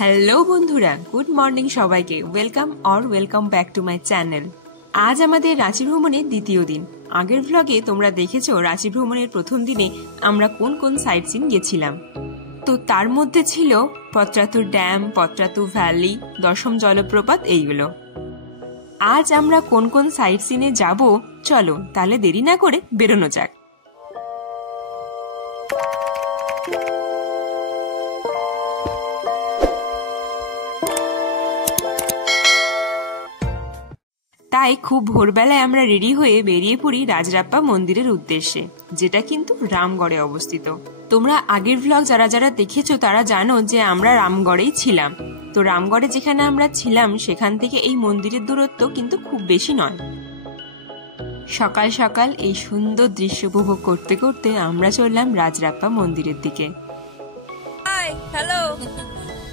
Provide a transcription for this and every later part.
Hello বন্ধুরা, good morning সবাইকে। Welcome back to my channel. আজ আমাদের রাঁচি ভ্রমণের দ্বিতীয় দিন। আগের ভ্লগে তোমরা দেখেছো রাঁচি ভ্রমণের প্রথম দিনে আমরা কোন কোন সাইট সিন গেছিলাম। তো তার মধ্যে ছিল পত্রাতু ড্যাম, পত্রাতু ভ্যালি, দশম জলপ্রপাত, এইগুলো। আজ আমরা কোন কোন সাইট সিনে যাব, চলো তাহলে দেরি না করে বেরোনো যাক। তাই খুব ভোরবেলায় আমরা রেডি হয়ে বেরিয়ে পড়ি রাজরাপ্পা মন্দিরের উদ্দেশ্যে, যেটা কিন্তু রামগড়ে অবস্থিত। তোমরা আগের ভ্লগ যারা যারা দেখেছো তারা জানো যে আমরা রামগড়েই ছিলাম। তো রামগড়ে যেখানে আমরা ছিলাম সেখান থেকে এই মন্দিরের দূরত্ব কিন্তু খুব বেশি নয়। সকাল সকাল এই সুন্দর দৃশ্য উপভোগ করতে করতে আমরা চললাম রাজরাপ্পা মন্দিরের দিকে।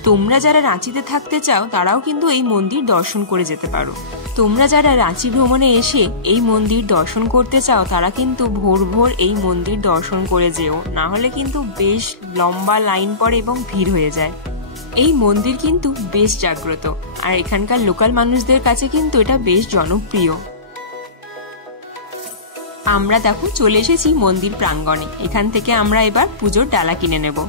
তোমরা যারা রাঁচিতে থাকতে চাও তারাও কিন্তু এই মন্দির দর্শন করে যেতে পারো। তোমরা যারা রাঁচি ভ্রমণে এসে এই মন্দির দর্শন করতে চাও তারা কিন্তু ভোর ভোর এই মন্দির দর্শন করে যেও, না হলে কিন্তু বেশ লম্বা লাইন পড়ে এবং ভিড় হয়ে যায়। এই মন্দির কিন্তু বেশ জাগ্রত, আর এখানকার লোকাল মানুষদের কাছে কিন্তু এটা বেশ জনপ্রিয়। আমরা দেখো চলে এসেছি মন্দির প্রাঙ্গণে। এখান থেকে আমরা এবার পুজোর ডালা কিনে নেব।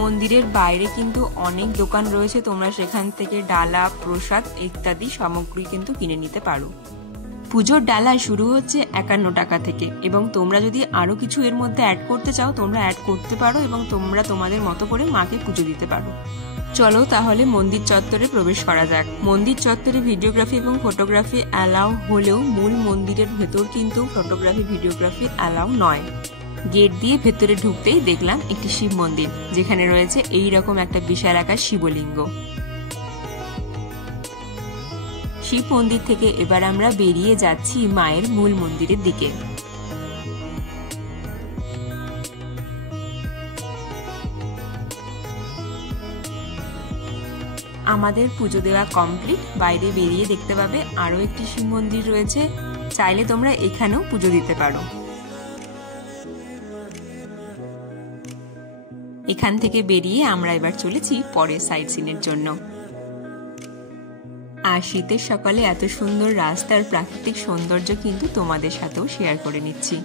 মন্দিরের বাইরে কিন্তু অনেক দোকান রয়েছে, তোমরা সেখান থেকে ডালা, প্রসাদ ইত্যাদি সামগ্রী কিন্তু কিনে নিতে পারো। পুজোর ডালা শুরু হচ্ছে 51 টাকা থেকে, এবং তোমরা যদি আরো কিছু এর মধ্যে অ্যাড করতে চাও তোমরা অ্যাড করতে পারো, এবং তোমরা তোমাদের মতো করে মাকে পুজো দিতে পারো। চলো তাহলে মন্দির চত্বরে প্রবেশ করা যাক। মন্দির চত্বরে ভিডিওগ্রাফি এবং ফটোগ্রাফি অ্যালাউ হলেও মূল মন্দিরের ভেতর কিন্তু ফটোগ্রাফি ভিডিওগ্রাফি অ্যালাউ নয়। গেট দিয়ে ভেতরে ঢুকতেই দেখলাম একটি শিব মন্দির, যেখানে রয়েছে এইরকম একটা বিশাল আকার শিবলিঙ্গ। শিব মন্দির থেকে এবার আমরা বেরিয়ে যাচ্ছি মায়ের মূল মন্দিরের দিকে। আমাদের পুজো দেওয়া কমপ্লিট। বাইরে বেরিয়ে দেখতে পাবে আরো একটি শিব মন্দির রয়েছে, চাইলে তোমরা এখানেও পুজো দিতে পারো। এখান থেকে বেরিয়ে আমরা এবার চলেছি পরের সাইট সিনের জন্য। আর শীতের সকালে এত সুন্দর রাস্তার প্রাকৃতিক সৌন্দর্য কিন্তু তোমাদের সাথেও শেয়ার করে নিচ্ছি।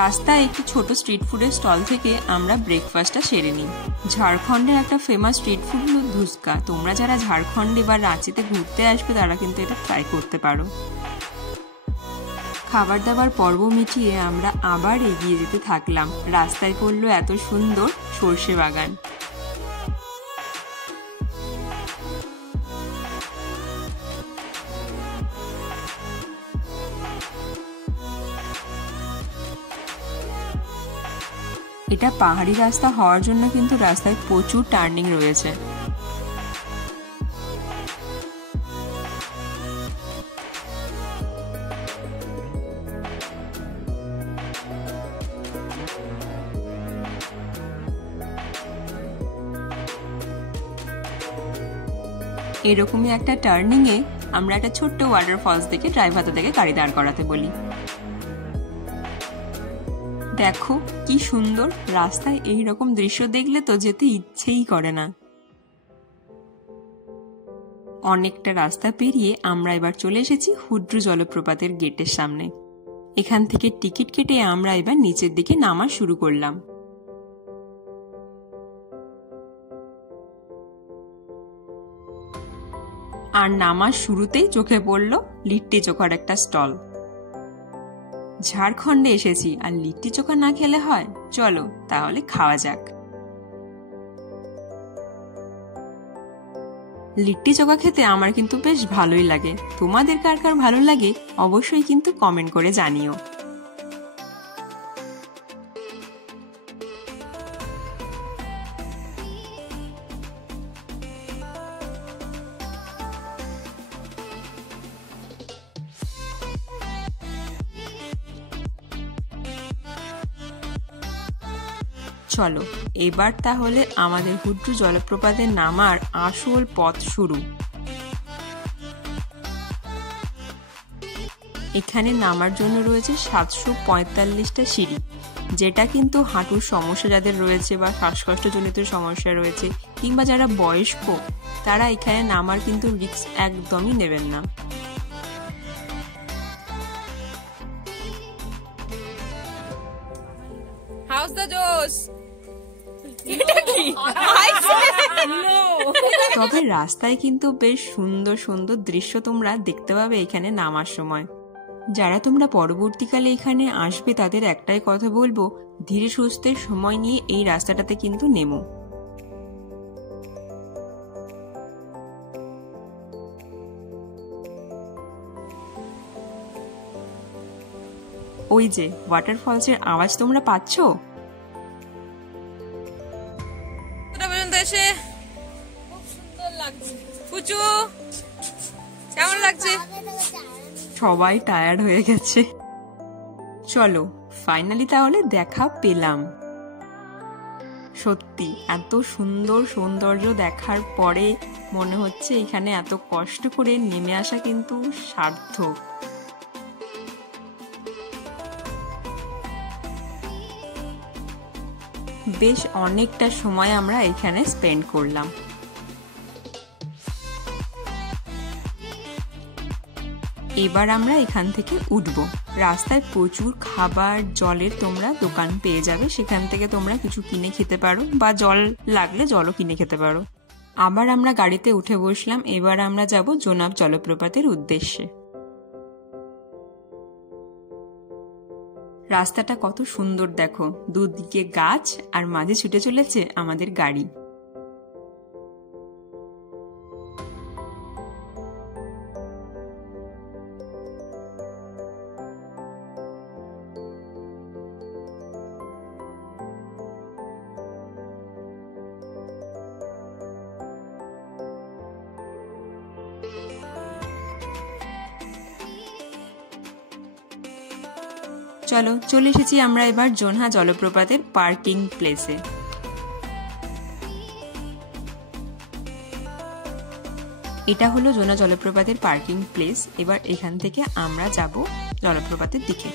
রাস্তায় একটি ছোট স্ট্রিট ফুডের স্টল থেকে আমরা ব্রেকফাস্টটা সেরে নিই। ঝাড়খণ্ডের একটা ফেমাস স্ট্রিট ফুড হলো ধুসকা। তোমরা যারা ঝাড়খণ্ডে বা রাঁচিতে ঘুরতে আসবে তারা কিন্তু এটা ট্রাই করতে পারো। খাবার দাবার পর্ব মিটিয়ে আমরা আবার এগিয়ে যেতে থাকলাম। রাস্তায় পড়লো এত সুন্দর সর্ষে বাগান। এটা পাহাড়ি রাস্তা হওয়ার জন্য কিন্তু রাস্তায় প্রচুর টার্নিং রয়েছে। এরকমই একটা টার্নিং এ আমরা একটা ছোট্ট ওয়াটারফলস দেখে ড্রাইভার থেকে গাড়ি দাঁড় করাতে বলি। দেখো কি সুন্দর রাস্তায় এইরকম দৃশ্য দেখলে তো যেতে ইচ্ছেই করে না। অনেকটা রাস্তা পেরিয়ে আমরা এবার চলে এসেছি হুড্রু জলপ্রপাতের গেটের সামনে। এখান থেকে টিকিট কেটে আমরা এবার নিচের দিকে নামা শুরু করলাম। আর নামার শুরুতেই চোখে পড়ল লিট্টি চোখার একটা স্টল। ঝাড়খণ্ডে এসেছি আর লিট্টি চোখা না খেলে হয়? চলো তাহলে খাওয়া যাক। লিট্টি চোখা খেতে আমার কিন্তু বেশ ভালোই লাগে। তোমাদের কার কার ভালো লাগে অবশ্যই কিন্তু কমেন্ট করে জানিও। চলো এবার তাহলে আমাদের হুড্রু জলপ্রপাতে নামার আসল পথ শুরু। এখানে নামার জন্য রয়েছে 745টা সিঁড়ি, যেটা কিন্তু হাঁটুর সমস্যা যাদের রয়েছে বা শ্বাসকষ্টজনিত সমস্যা রয়েছে কিংবা যারা বয়স্ক তারা এখানে নামার কিন্তু রিস্ক একদমই নেবেন না। তবে রাস্তায় কিন্তু বেশ সুন্দর সুন্দর দৃশ্য তোমরা দেখতে পাবে এখানে নামার সময়। যারা তোমরা পরবর্তীকালে এখানে আসবে তাদের একটাই কথা বলবো, ধীরে সুস্থে সময় নিয়ে এই রাস্তাটাতে কিন্তু নেমো। ওই যে ওয়াটারফলসের আওয়াজ তোমরা পাচ্ছ? কেমন লাগছে? সবাই টায়ার্ড হয়ে গেছে। চলো ফাইনালি তাহলে দেখা পেলাম। সত্যি এত সুন্দর সৌন্দর্য দেখার পরে মনে হচ্ছে এখানে এত কষ্ট করে নেমে আসা কিন্তু সার্থক। বেশ অনেকটা সময় আমরা এখানে স্পেন্ড করলাম। এবার আমরা এখান থেকে উঠবো। রাস্তায় প্রচুর খাবার জলের তোমরা দোকান পেয়ে যাবে, সেখান থেকে তোমরা কিছু কিনে খেতে পারো বা জল লাগলে জলও কিনে খেতে পারো। আবার আমরা গাড়িতে উঠে বসলাম। এবার আমরা যাব জোনাব জলপ্রপাতের উদ্দেশ্যে। রাস্তাটা কত সুন্দর দেখো, দুদিকে গাছ আর মাঝে ছুটে চলেছে আমাদের গাড়ি। চলো চলে এসেছি আমরা এবার জোনহা জলপ্রপাতের পার্কিং প্লেসে। এটা হলো জোনহা জলপ্রপাতের পার্কিং প্লেস। এবার এখান থেকে আমরা যাব জলপ্রপাতের দিকে।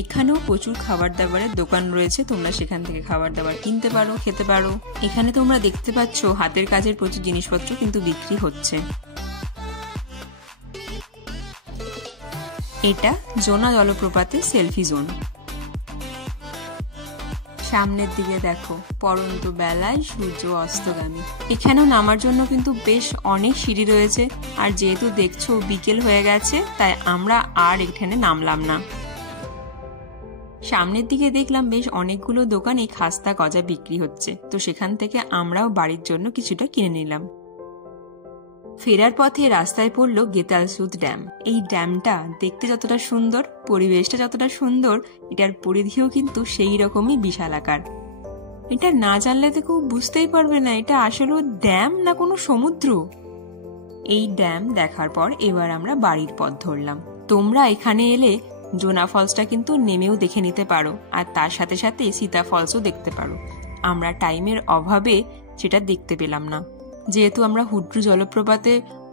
এখানেও প্রচুর খাবার দাবারের দোকান রয়েছে, তোমরা সেখান থেকে খাবার দাবার কিনতে পারো, খেতে পারো। এখানে তোমরা দেখতে পাচ্ছ হাতের কাজের প্রচুর জিনিসপত্র কিন্তু বিক্রি হচ্ছে। এটা জোনহা জলপ্রপাতের সেলফি জোন। সামনের দিকে দেখো পরন্ত বেলায় সূর্য অস্তগামী। এখানেও নামার জন্য কিন্তু বেশ অনেক সিঁড়ি রয়েছে, আর যেহেতু দেখছো বিকেল হয়ে গেছে তাই আমরা আর এখানে নামলাম না। সামনের দিকে দেখলাম বেশ অনেকগুলো দোকানে খাস্তা গজা বিক্রি হচ্ছে, তো সেখান থেকে আমরাও বাড়ির জন্য কিছুটা কিনে নিলাম। ফেরার পথে রাস্তায় পড়লো গেতালসুদ ড্যাম। এই ড্যামটা দেখতে যতটা সুন্দর, পরিবেশটা যতটা সুন্দর, এটার পরিধিও কিন্তু সেই রকমই বিশালাকার। এটা না জানলে তো কেউ বুঝতেই পারবে না এটা আসলে ড্যাম না কোনো সমুদ্র। এই ড্যাম দেখার পর এবার আমরা বাড়ির পথ ধরলাম। তোমরা এখানে এলে জোনা ফলসটা কিন্তু নেমেও দেখে নিতে পারো, আর তার সাথে সাথে সীতা ফলসও দেখতে পারো। আমরা টাইমের অভাবে সেটা দেখতে পেলাম না। যেহেতু আমরা হুড্রু জলপ্রপাতে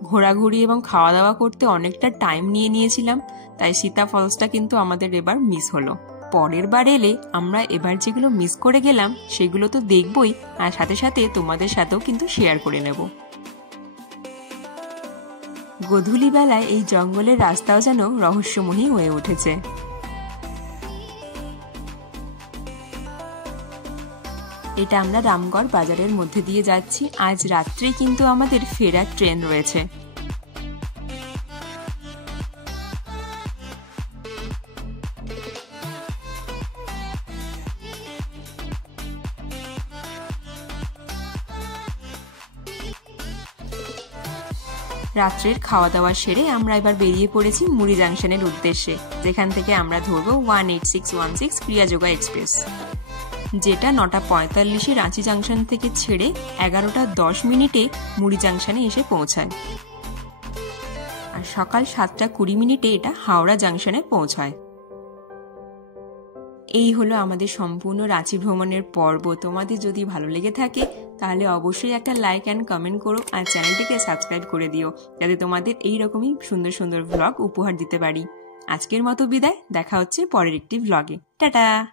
ঘোরাঘুরি এবং খাওয়া দাওয়া করতে অনেকটা টাইম নিয়ে নিয়েছিলাম, তাই সীতা ফলসটা কিন্তু আমাদের এবার মিস হলো। পরের বার এলে আমরা এবার যেগুলো মিস করে গেলাম সেগুলো তো দেখবই, আর সাথে সাথে তোমাদের সাথেও কিন্তু শেয়ার করে নেব। গধূলি বেলায় এই জঙ্গলের রাস্তাও যেন রহস্যময়ী হয়ে উঠেছে। এটা আমরা রামগড় বাজারের মধ্যে দিয়ে যাচ্ছি। আজ রাত্রে কিন্তু আমাদের ফেরার ট্রেন রয়েছে। রাত্রের খাওয়া দাওয়া সেরে আমরা এবার বেরিয়ে পড়েছি মুড়ি জাংশনের উদ্দেশ্যে, যেখান থেকে আমরা ধরবো 18616 ক্রিয়াযোগা এক্সপ্রেস, যেটা 9:45 রাঁচি জাংশন থেকে ছেড়ে 11:10 মুড়ি জাংশনে এসে পৌঁছায়, আর সকাল 7:20 এটা হাওড়া জাংশনে পৌঁছায়। এই হলো আমাদের সম্পূর্ণ রাঁচি ভ্রমণের পর্ব। তোমাদের যদি ভালো লেগে থাকে তাহলে অবশ্যই একটা লাইক অ্যান্ড কমেন্ট করো আর চ্যানেলটিকে সাবস্ক্রাইব করে দিও, যাতে তোমাদের এইরকমই সুন্দর সুন্দর ভ্লগ উপহার দিতে পারি। আজকের মতো বিদায়, দেখা হচ্ছে পরের একটি ভ্লগে। টাটা।